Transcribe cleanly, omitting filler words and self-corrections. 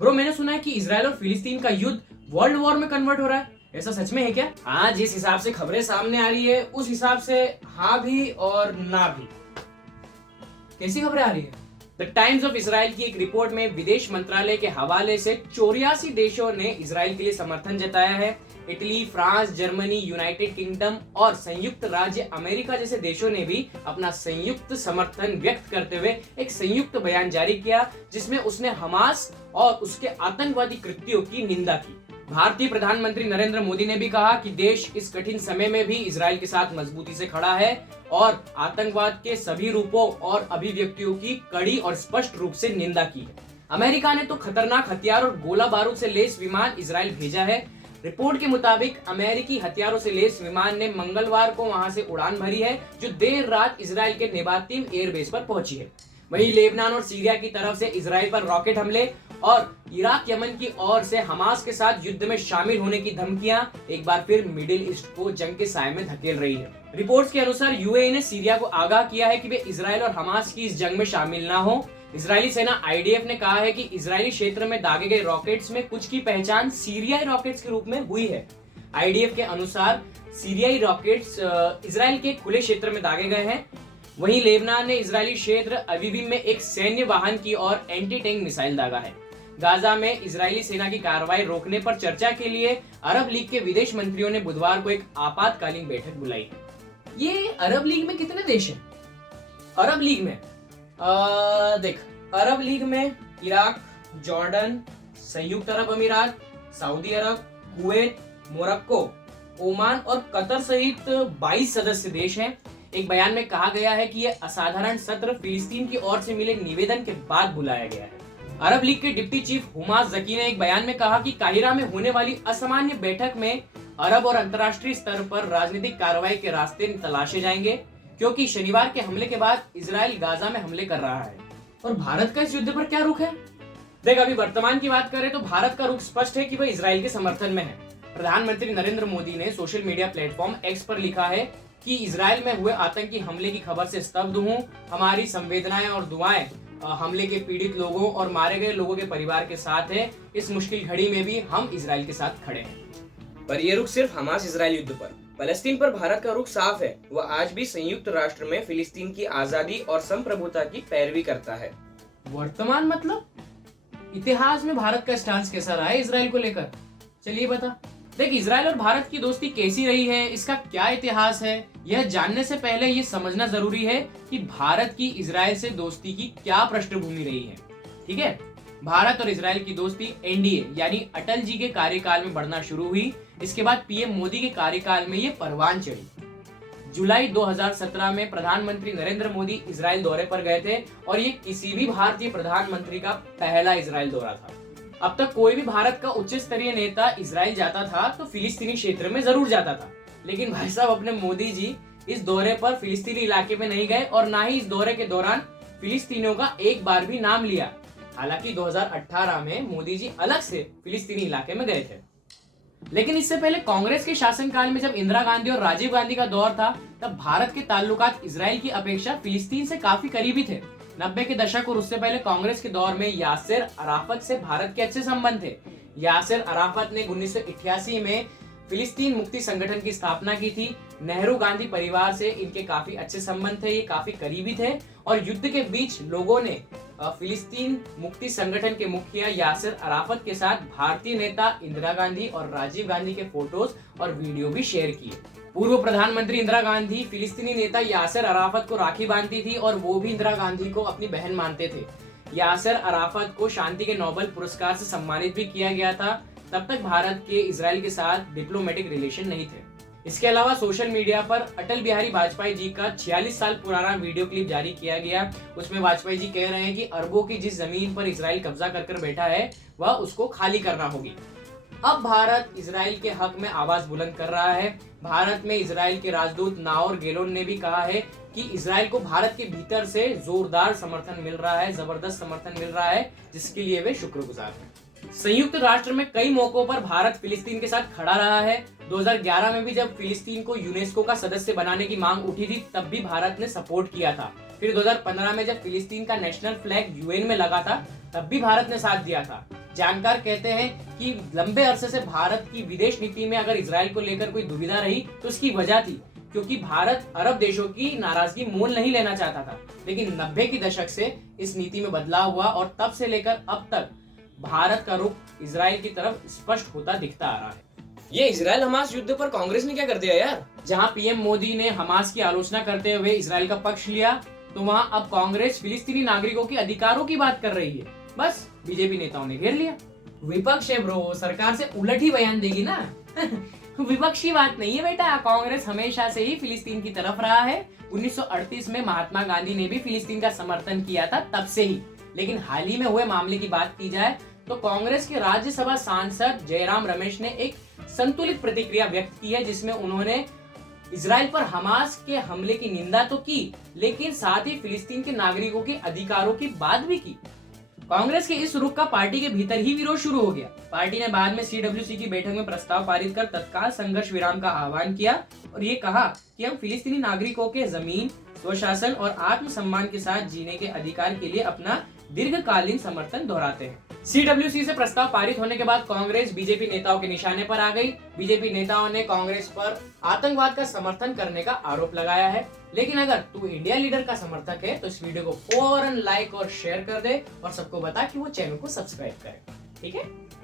Bro, मैंने सुना है कि इजराइल और फिलिस्तीन का युद्ध वर्ल्ड वॉर में कन्वर्ट हो रहा है। ऐसा सच में है क्या? हाँ, जिस हिसाब से खबरें सामने आ रही है उस हिसाब से हाँ भी और ना भी। कैसी खबरें आ रही है? द टाइम्स ऑफ इसराइल की एक रिपोर्ट में विदेश मंत्रालय के हवाले से 84 देशों ने इसराइल के लिए समर्थन जताया है। Italy, France, Germany, United kingdom और संयुक्त राज्य अमेरिका जैसे देशों ने भी अपना संयुक्त समर्थन व्यक्त करते हुए एक संयुक्त बयान जारी किया, जिसमें उसने हमास और उसके आतंकवादी कृत्यों की निंदा की। भारतीय प्रधानमंत्री नरेंद्र मोदी ने भी कहा कि देश इस कठिन समय में भी इजराइल के साथ मजबूती से खड़ा है और आतंकवाद के सभी रूपों और अभिव्यक्तियों की कड़ी और स्पष्ट रूप से निंदा की है। अमेरिका ने तो खतरनाक हथियार और गोला बारूद से लैस विमान इजराइल भेजा है। रिपोर्ट के मुताबिक अमेरिकी हथियारों से लैस विमान ने मंगलवार को वहां से उड़ान भरी है, जो देर रात इजराइल के नेबातीम एयरबेस पर पहुंची है। वहीं लेबनान और सीरिया की तरफ से इजराइल पर रॉकेट हमले और इराक, यमन की ओर से हमास के साथ युद्ध में शामिल होने की धमकियां एक बार फिर मिडिल ईस्ट को जंग के साए में धकेल रही है। रिपोर्ट्स के अनुसार यूएई ने सीरिया को आगाह किया है कि वे इजराइल और हमास की इस जंग में शामिल ना हो। इजरायली सेना आईडीएफ ने कहा है कि इजरायली क्षेत्र में दागे गए रॉकेट्स में कुछ की पहचान सीरियाई रॉकेट्स के रूप में हुई है। आईडीएफ के अनुसार सीरियाई रॉकेट्स इजराइल के खुले क्षेत्र में दागे गए हैं। वहीं लेबनान ने इजरायली क्षेत्र अवीविम में एक सैन्य वाहन की और एंटी टैंक मिसाइल दागा है। गाजा में इजरायली सेना की कार्रवाई रोकने पर चर्चा के लिए अरब लीग के विदेश मंत्रियों ने बुधवार को एक आपातकालीन बैठक बुलाई है। ये अरब लीग में कितने देश हैं? अरब लीग में देख, अरब लीग में इराक, जॉर्डन, संयुक्त अरब अमीरात, सऊदी अरब, कुवैत, मोरक्को, ओमान और कतर सहित 22 सदस्य देश हैं। एक बयान में कहा गया है कि यह असाधारण सत्र फिलिस्तीन की ओर से मिले निवेदन के बाद बुलाया गया है। अरब लीग के डिप्टी चीफ हुमास जकी ने एक बयान में कहा कि काहिरा में होने वाली असामान्य बैठक में अरब और अंतर्राष्ट्रीय स्तर पर राजनीतिक कार्रवाई के रास्ते तलाशे जाएंगे, क्योंकि शनिवार के हमले के बाद इजराइल गाजा में हमले कर रहा है। और भारत का इस युद्ध पर क्या रुख है? देख, अभी वर्तमान की बात करें तो भारत का रुख स्पष्ट है कि वह इजराइल के समर्थन में है। प्रधानमंत्री नरेंद्र मोदी ने सोशल मीडिया प्लेटफॉर्म एक्स पर लिखा है कि इजराइल में हुए आतंकी हमले की खबर से स्तब्ध हूं। हमारी संवेदनाएं और दुआएं हमले के पीड़ित लोगों और मारे गए लोगों के परिवार के साथ है। इस मुश्किल घड़ी में भी हम इजराइल के साथ खड़े हैं। पर यह रुख सिर्फ हमास इजराइल युद्ध पर। फलस्तीन पर भारत का रुख साफ है। वह आज भी संयुक्त राष्ट्र में फिलिस्तीन की आजादी और संप्रभुता की पैरवी करता है। वर्तमान मतलब इतिहास में भारत का स्टांस कैसा रहा है इजराइल को लेकर? चलिए बता। देख, इजराइल और भारत की दोस्ती कैसी रही है, इसका क्या इतिहास है, यह जानने से पहले ये समझना जरूरी है कि भारत की इजराइल से दोस्ती की क्या पृष्ठभूमि रही है। ठीक है, भारत और इजराइल की दोस्ती एनडीए यानी अटल जी के कार्यकाल में बढ़ना शुरू हुई। इसके बाद पीएम मोदी के कार्यकाल में ये परवान चढ़ी। जुलाई 2017 में प्रधानमंत्री नरेंद्र मोदी इजराइल दौरे पर गए थे और ये किसी भी भारतीय प्रधानमंत्री का पहला इजराइल दौरा था। अब तक कोई भी भारत का उच्च स्तरीय नेता इजराइल जाता था तो फिलिस्तीनी क्षेत्र में जरूर जाता था, लेकिन भाई साहब अपने मोदी जी इस दौरे पर फिलिस्तीनी इलाके में नहीं गए और ना ही इस दौरे के दौरान फिलिस्तीनियों का एक बार भी नाम लिया। हालांकि 2018 में मोदी जी अलग से फिलिस्तीनी इलाके में गए थे। लेकिन इससे पहले कांग्रेस के शासनकाल में जब इंदिरा गांधी और राजीव गांधी का दौर था, तब भारत के ताल्लुकात इजराइल की अपेक्षा फिलिस्तीन से काफी करीबी थे। 90 के दशक और उससे पहले कांग्रेस के दौर में यासिर अराफत से भारत के अच्छे संबंध थे। यासिर अराफत ने 1988 में फिलिस्तीन मुक्ति संगठन की स्थापना की थी। नेहरू गांधी परिवार से इनके काफी अच्छे संबंध थे, ये काफी करीबी थे और युद्ध के बीच लोगों ने फिलिस्तीन मुक्ति संगठन के मुखिया यासिर अराफत के साथ भारतीय नेता इंदिरा गांधी और राजीव गांधी के फोटोज और वीडियो भी शेयर किए। पूर्व प्रधानमंत्री इंदिरा गांधी फिलिस्तीनी नेता यासिर अराफत को राखी बांधती थी और वो भी इंदिरा गांधी को अपनी बहन मानते थे। यासिर अराफत को शांति के नोबेल पुरस्कार से सम्मानित भी किया गया था। तब तक भारत के इजराइल के साथ डिप्लोमेटिक रिलेशन नहीं थे। इसके अलावा सोशल मीडिया पर अटल बिहारी वाजपेयी जी का 46 साल पुराना वीडियो क्लिप जारी किया गया। उसमें वाजपेयी जी कह रहे हैं कि अरबों की जिस जमीन पर इजराइल कब्जा कर बैठा है वह उसको खाली करना होगी। अब भारत इजराइल के हक में आवाज बुलंद कर रहा है। भारत में इजराइल के राजदूत नाओर गेलोन ने भी कहा है कि इजराइल को भारत के भीतर से जोरदार समर्थन मिल रहा है, जबरदस्त समर्थन मिल रहा है, जिसके लिए वे शुक्रगुजार हैं। संयुक्त राष्ट्र में कई मौकों पर भारत फिलिस्तीन के साथ खड़ा रहा है। 2011 में भी जब फिलिस्तीन को यूनेस्को का सदस्य बनाने की मांग उठी थी, तब भी भारत ने सपोर्ट किया था। फिर 2015 में जब फिलिस्तीन का नेशनल फ्लैग यूएन में लगा था, तब भी भारत ने साथ दिया था। जानकार कहते हैं कि लंबे अरसे से भारत की विदेश नीति में अगर इजराइल को लेकर कोई दुविधा रही तो उसकी वजह थी क्योंकि भारत अरब देशों की नाराजगी मोल नहीं लेना चाहता था। लेकिन 90 की दशक से इस नीति में बदलाव हुआ और तब से लेकर अब तक भारत का रुख इजराइल की तरफ स्पष्ट होता दिखता आ रहा है। ये इजराइल हमास युद्ध पर कांग्रेस ने क्या कर दिया यार? जहां पीएम मोदी ने हमास की आलोचना करते हुए इजराइल का पक्ष लिया, तो वहां अब कांग्रेस फिलिस्तीनी नागरिकों के अधिकारों की बात कर रही है। बस बीजेपी नेताओं ने घेर लिया। विपक्ष है ब्रो, सरकार से उलट ही बयान देगी ना। विपक्ष की बात नहीं है बेटा, कांग्रेस हमेशा से ही फिलिस्तीन की तरफ रहा है। 1938 में महात्मा गांधी ने भी फिलिस्तीन का समर्थन किया था तब से ही। लेकिन हाल ही में हुए मामले की बात की जाए तो कांग्रेस के राज्यसभा सांसद जयराम रमेश ने एक संतुलित प्रतिक्रिया व्यक्त की है, जिसमें उन्होंने इजराइल पर हमास के हमले की निंदा तो की, लेकिन साथ ही फिलिस्तीन के नागरिकों के अधिकारों की बात भी की। कांग्रेस के इस रुख का पार्टी के भीतर ही विरोध शुरू हो गया। पार्टी ने बाद में सीडब्ल्यूसी की बैठक में प्रस्ताव पारित कर तत्काल संघर्ष विराम का आह्वान किया और ये कहा कि हम फिलिस्तीनी नागरिकों के जमीन, स्वशासन और आत्मसम्मान के साथ जीने के अधिकार के लिए अपना दीर्घकालीन समर्थन दोहराते हैं। सीडब्ल्यूसी से प्रस्ताव पारित होने के बाद कांग्रेस बीजेपी नेताओं के निशाने पर आ गई। बीजेपी नेताओं ने कांग्रेस पर आतंकवाद का समर्थन करने का आरोप लगाया है। लेकिन अगर तू इंडिया लीडर का समर्थक है तो इस वीडियो को फौरन लाइक और शेयर कर दे और सबको बता कि वो चैनल को सब्सक्राइब करे। ठीक है।